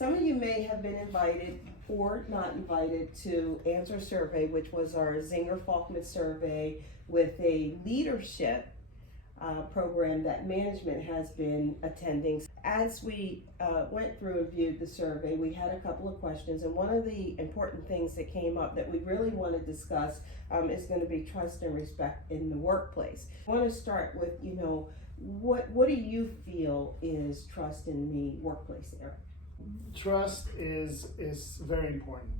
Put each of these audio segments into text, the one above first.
Some of you may have been invited or not invited to answer a survey, which was our Zinger-Falkman survey with a leadership program that management has been attending. As we went through and viewed the survey, we had a couple of questions, and one of the important things that came up that we really want to discuss is going to be trust and respect in the workplace. I want to start with, what do you feel is trust in the workplace, Eric? Trust is very important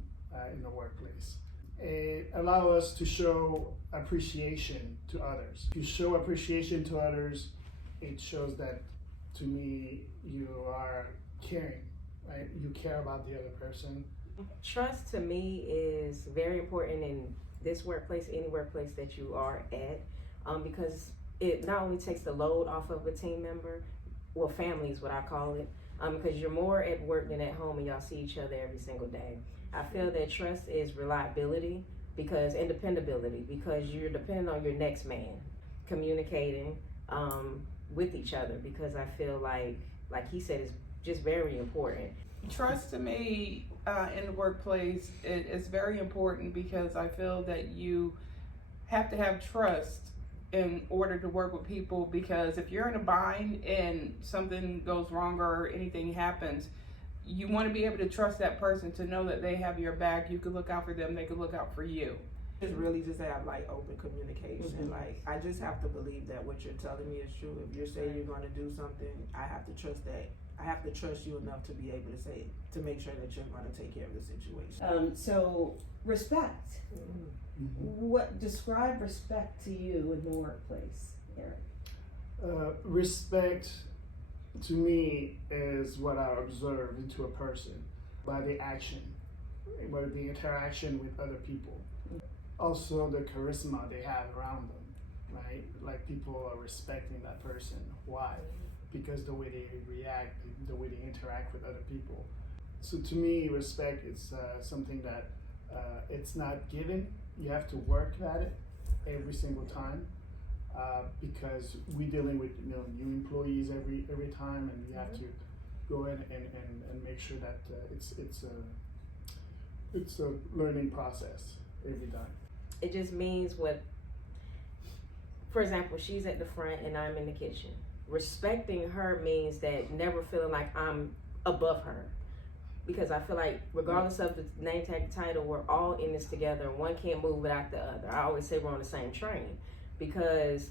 in the workplace. It allows us to show appreciation to others. If you show appreciation to others, it shows that, to me, you are caring, right? You care about the other person. Trust to me is very important in this workplace, any workplace that you are at, because it not only takes the load off of a team member, well, family is what I call it, because you're more at work than at home and y'all see each other every single day. I feel that trust is reliability and dependability, because you're dependent on your next man, communicating with each other, because I feel like he said, is just very important. Trust to me in the workplace is very important, because I feel that you have to have trust in order to work with people, because if you're in a bind and something goes wrong or anything happens, you want to be able to trust that person to know that they have your back. You could look out for them, they could look out for you. It's really just have open communication. I just have to believe that what you're telling me is true. If you're saying you're going to do something, I have to trust that. I have to trust you enough to be able to say, to make sure that you're going to take care of the situation. So respect. Mm-hmm. Describe respect to you in the workplace, Eric? Respect, to me, is what I observe into a person by the action, by the interaction with other people. Also, the charisma they have around them, right? Like, people are respecting that person. Why? Because the way they react, the way they interact with other people. So to me, respect is something that it's not given. You have to work at it every single time, because we're dealing with new employees every time, and we have to go in and make sure that it's a learning process every time. It just means for example, she's at the front and I'm in the kitchen. Respecting her means that never feeling like I'm above her, because I feel like regardless of the name tag title, we're all in this together. One can't move without the other. I always say we're on the same train, because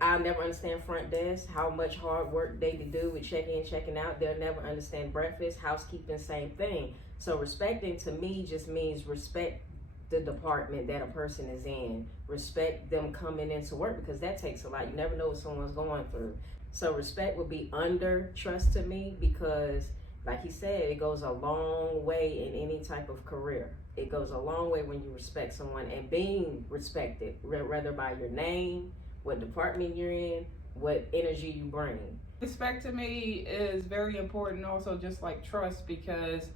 I'll never understand front desk, how much hard work they do with checking in, checking out. They'll never understand breakfast, housekeeping, same thing. So respecting to me just means respect the department that a person is in, respect them coming into work, because that takes a lot. You never know what someone's going through. So respect would be under trust to me, because like he said, it goes a long way in any type of career. It goes a long way when you respect someone, and being respected, whether by your name, what department you're in, what energy you bring. Respect to me is very important also, just like trust, because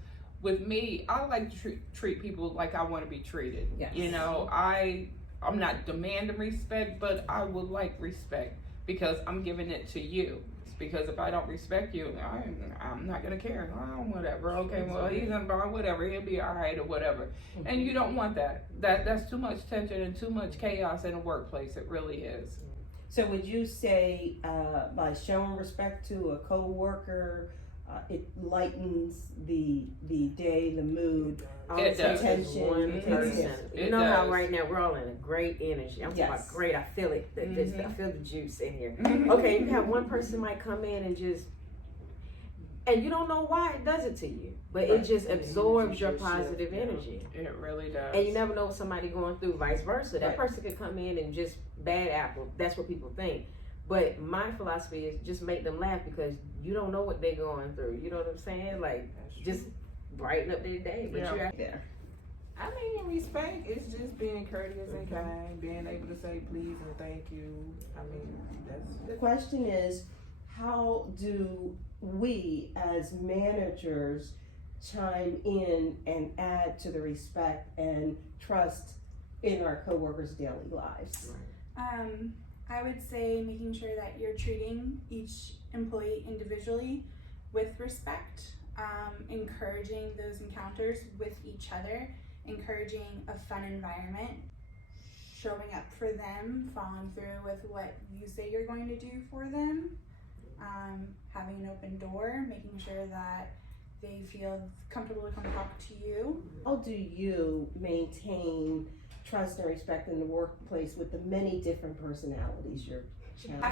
with me, I like to treat people like I want to be treated. Yes. I'm not demanding respect, but I would like respect, because I'm giving it to you. Because if I don't respect you, I'm not gonna care. Oh, whatever. Okay, well, he's gonna buy whatever. He'll be all right or whatever. And you don't want that. That's too much tension and too much chaos in a workplace. It really is. So would you say by showing respect to a coworker, it lightens the day, the mood, It does. tension? 100%. It You know how does. right now we're all in a great energy. I'm talking Yes. about great. I feel it. I feel the juice in here. Okay, you have one person might come in and you don't know why it does it to you, but it just absorbs your positive energy. It really does. And you never know what somebody going through, vice versa. That Right. person could come in and just bad apple. That's what people think. But my philosophy is just make them laugh, because you don't know what they're going through. You know what I'm saying? Like, just brighten up their day. But you're There. I mean, respect is just being courteous and kind, being able to say please and thank you. I mean, that's. The question is, how do we as managers chime in and add to the respect and trust in our coworkers' daily lives? I would say making sure that you're treating each employee individually with respect. encouraging those encounters with each other, encouraging a fun environment, showing up for them, following through with what you say you're going to do for them, having an open door, making sure that they feel comfortable to come talk to you. How do you maintain trust and respect in the workplace with the many different personalities you're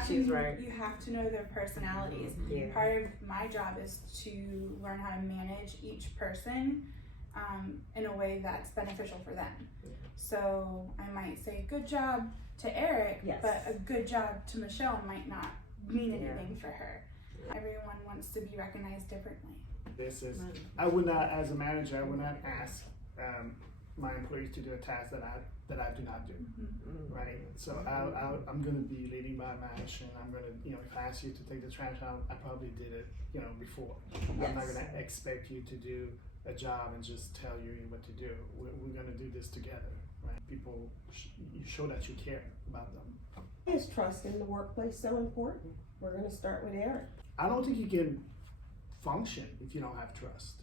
She's right. You have to know their personalities. Yeah. Part of my job is to learn how to manage each person in a way that's beneficial for them. So I might say good job to Eric, Yes. but a good job to Michelle might not mean anything for her. Everyone wants to be recognized differently. This is, I would not, as a manager, I would not ask my employees to do a task that I do not do, right? So I'm gonna be leading by my action. I'm gonna, if I ask you to take the trash out, I probably did it, before. I'm not gonna expect you to do a job and just tell you what to do. We're gonna do this together, right? People, you show that you care about them. Why is trust in the workplace so important? We're going to start with Eric. I don't think you can function if you don't have trust,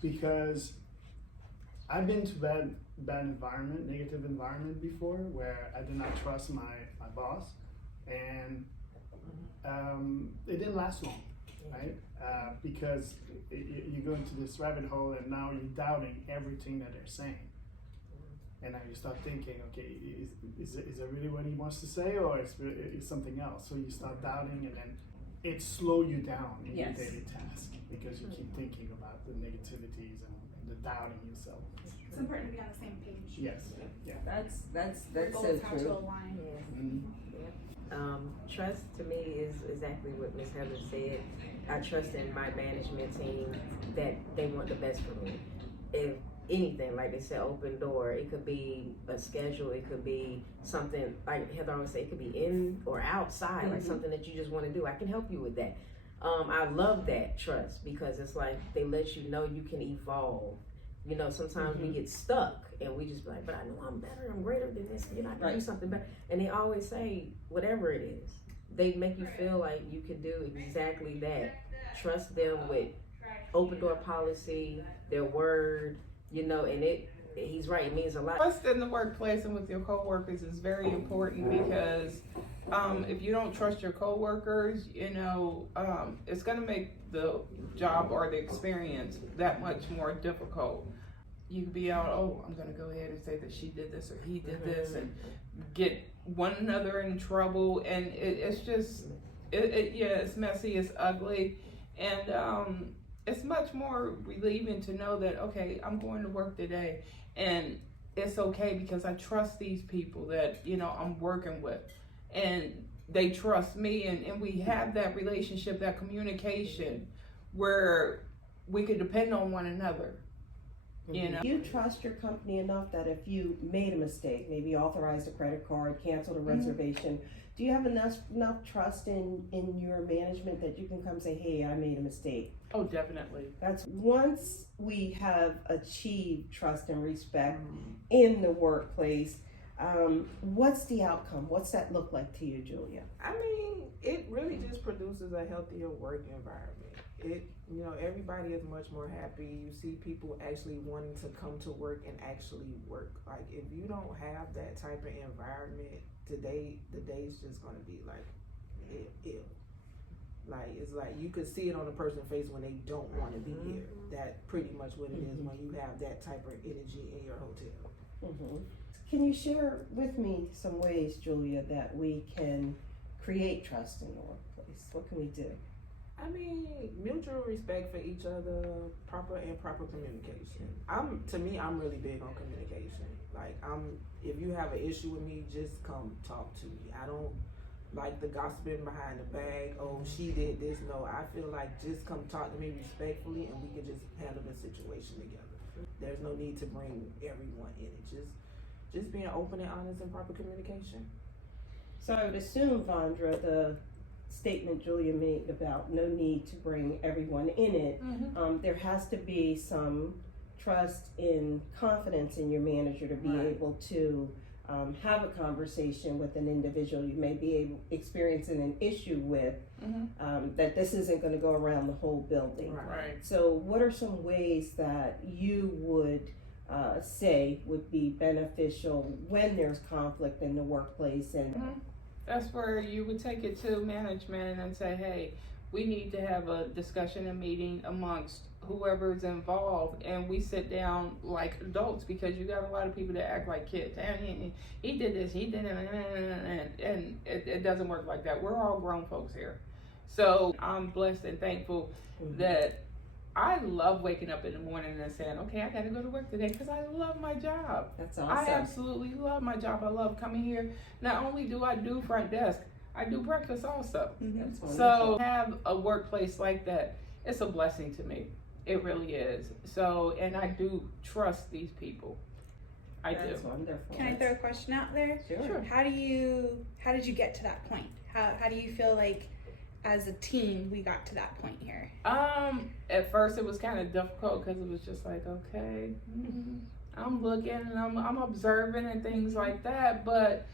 because I've been to bad environment, negative environment before, where I did not trust my boss, and it didn't last long, right? Because you go into this rabbit hole, and now you're doubting everything that they're saying, and now you start thinking, okay, is it really what he wants to say, or is it something else? So you start doubting, and then it slows you down in your daily task, because you keep thinking about the negativities and the doubting yourself. It's important to be on the same page. Yes, yeah. That's Your so goals have to true. align. Trust to me is exactly what Ms. Heather said. I trust in my management team that they want the best for me. If anything, like they said, open door, it could be a schedule, it could be something, like Heather always say, it could be in or outside, like something that you just want to do. I can help you with that. I love that trust, because it's like they let you know you can evolve. Sometimes we get stuck and we just be like, but I know I'm better, I'm greater than this, I can do something better. And they always say, whatever it is, they make you feel like you can do exactly that. Trust them with open door policy, their word, and he's right, it means a lot. Trust in the workplace and with your coworkers is very important, because if you don't trust your coworkers, it's gonna make the job or the experience that much more difficult. You could be out, I'm gonna go ahead and say that she did this or he did this, and get one another in trouble, and it's just, it's messy, it's ugly, and it's much more relieving to know that, okay, I'm going to work today, and it's okay because I trust these people that, I'm working with, and they trust me, and we have that relationship, that communication, where we can depend on one another. You trust your company enough that if you made a mistake, maybe authorized a credit card, canceled a reservation, do you have enough trust in your management that you can come say, hey, I made a mistake? Oh, definitely. That's once we have achieved trust and respect in the workplace, what's the outcome? What's that look like to you, Julia? I mean, it really just produces a healthier work environment. Everybody is much more happy. You see people actually wanting to come to work and actually work. Like, if you don't have that type of environment today, the day's just gonna be like ill. Like, it's like you could see it on a person's face when they don't want to be here. That's pretty much what it is when you have that type of energy in your hotel. Can you share with me some ways, Julia, that we can create trust in the workplace? What can we do? I mean, mutual respect for each other, proper communication. I'm really big on communication. Like, if you have an issue with me, just come talk to me. I don't like the gossiping behind the back. Oh, she did this. No, I feel like just come talk to me respectfully, and we can just handle the situation together. There's no need to bring everyone in it. Just being open and honest and proper communication. So I would assume, Vondra, the statement Julia made about no need to bring everyone in it, there has to be some trust and confidence in your manager to be able to have a conversation with an individual you may be experiencing an issue with, that this isn't going to go around the whole building. Right. So what are some ways that you would say would be beneficial when there's conflict in the workplace? And That's where you would take it to management and say, hey, we need to have a discussion, a meeting amongst whoever's involved, and we sit down like adults, because you got a lot of people that act like kids. And he did this, he did it, and it doesn't work like that. We're all grown folks here. So I'm blessed and thankful that I love waking up in the morning and saying, okay, I got to go to work today, because I love my job. that's I awesome. absolutely love my job. I love coming here. Not only do I do front desk, I do breakfast also. That's wonderful. So have a workplace like that, it's a blessing to me. It really is. So, and I do trust these people. I do. That's wonderful. Can I throw a question out there? Sure. How did you get to that point? How do you feel like as a team we got to that point here? At first it was kind of difficult, because it was just like, okay, I'm looking and I'm observing and things like that. But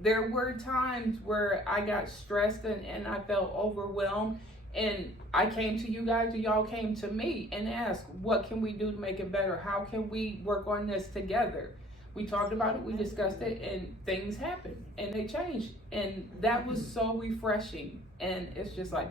there were times where I got stressed and I felt overwhelmed. And I came to you guys, or y'all came to me and asked, what can we do to make it better? How can we work on this together? We talked about it, we discussed it, and things happened and they changed. And that was so refreshing. And it's just like,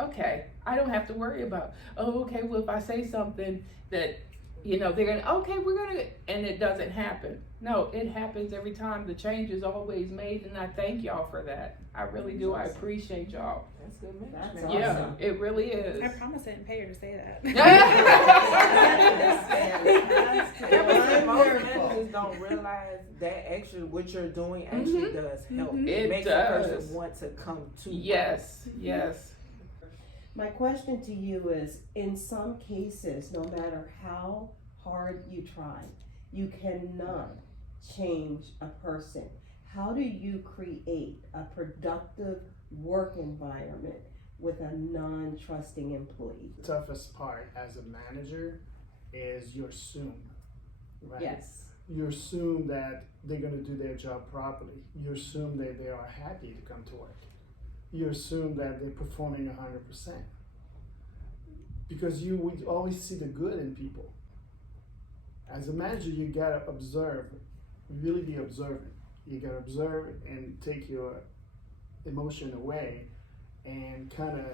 okay, I don't have to worry about, oh, okay, well, if I say something that, you know, they're gonna, okay, we're gonna, and it doesn't happen. No, it happens every time. The change is always made, and I thank y'all for that. I really do. I appreciate y'all. That's good That's management. awesome. Yeah, it really is. I promise I didn't pay her to say that. Most Wonderful. managers don't realize that actually what you're doing actually does help. Mhm. It makes does. a person want to come to work. Yes, yes. My question to you is, in some cases, no matter how hard you try, you cannot change a person. How do you create a productive work environment with a non-trusting employee? The toughest part as a manager is you assume, right? Yes. You assume that they're going to do their job properly. You assume that they are happy to come to work. You assume that they're performing 100%. Because we always see the good in people. As a manager, you gotta observe, really be observant. You gotta observe and take your emotion away, and kind of,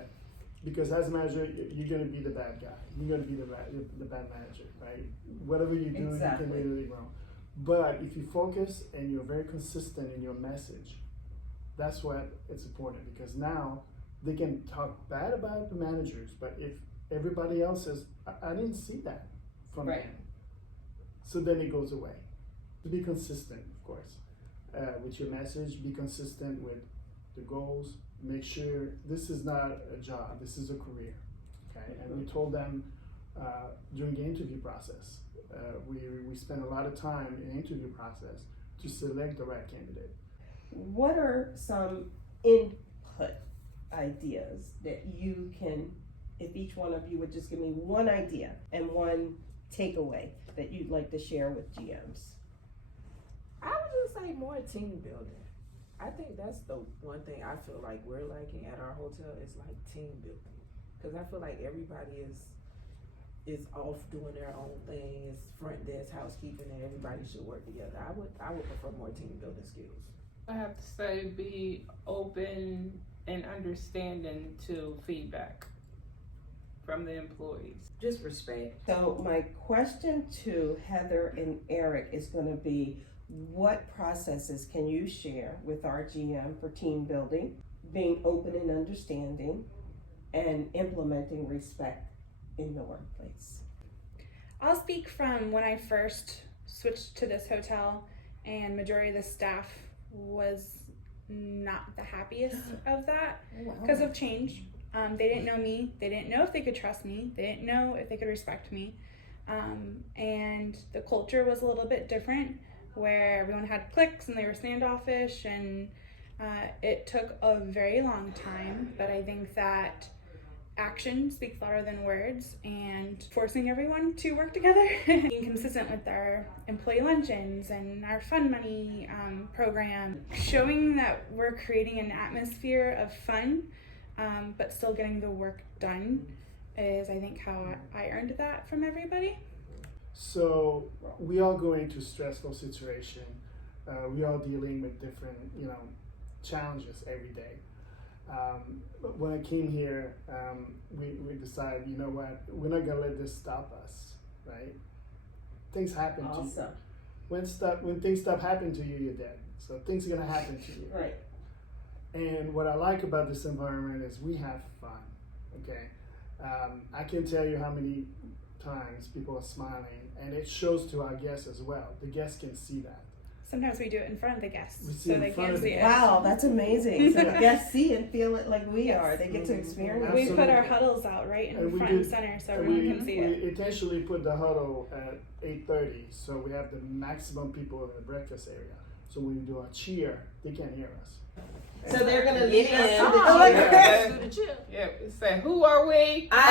because as a manager, you're gonna be the bad guy. You're gonna be the bad manager, right? Whatever you do, Exactly. you can really wrong. But if you focus and you're very consistent in your message, that's what it's important, because now they can talk bad about the managers, but if everybody else says, I didn't see that from Right. them. So then it goes away. To be consistent, of course, with your message, be consistent with the goals. Make sure this is not a job, this is a career, okay? And we told them during the interview process, we spent a lot of time in the interview process to select the right candidate. What are some input ideas that you can, if each one of you would just give me one idea and one takeaway that you'd like to share with GMs? I would just say more team building. I think that's the one thing I feel like we're lacking at our hotel is like team building. Because I feel like everybody is off doing their own thing. It's front desk, housekeeping, and everybody should work together. I would prefer more team building skills. I have to say, be open and understanding to feedback from the employees. Just respect. So my question to Heather and Eric is going to be, what processes can you share with our GM for team building, being open and understanding, and implementing respect in the workplace? I'll speak from when I first switched to this hotel, and majority of the staff was not the happiest of that because of change. They didn't know me. They didn't know if they could trust me. They didn't know if they could respect me. And the culture was a little bit different, where everyone had cliques and they were standoffish, and it took a very long time. But I think that actions speak louder than words, and forcing everyone to work together. Being consistent with our employee luncheons and our fun money program, showing that we're creating an atmosphere of fun, but still getting the work done is, I think, how I earned that from everybody. So we are going to stressful situation. We are dealing with different, challenges every day. But when I came here, we decided, you know what, we're not gonna let this stop us, right? Things happen to you. Awesome. When things stop happening to you, you're dead. So things are gonna happen to you. Right. And what I like about this environment is we have fun. Okay, I can tell you how many times people are smiling, and it shows to our guests as well. The guests can see that. Sometimes we do it in front of the guests, We see so in they front can of the see it. Wow, that's amazing. So the Yeah. guests see and feel it like we are. They get to experience We it. put our Absolutely. huddles out right in And we front do- and center, so And everyone can see it. we intentionally put the huddle at 8:30, so we have the maximum people in the breakfast area. So when we do a cheer, they can't hear us. So they're gonna lead us to Yeah. the Oh, cheer. let's do the chill. Yeah, it said, who are we? I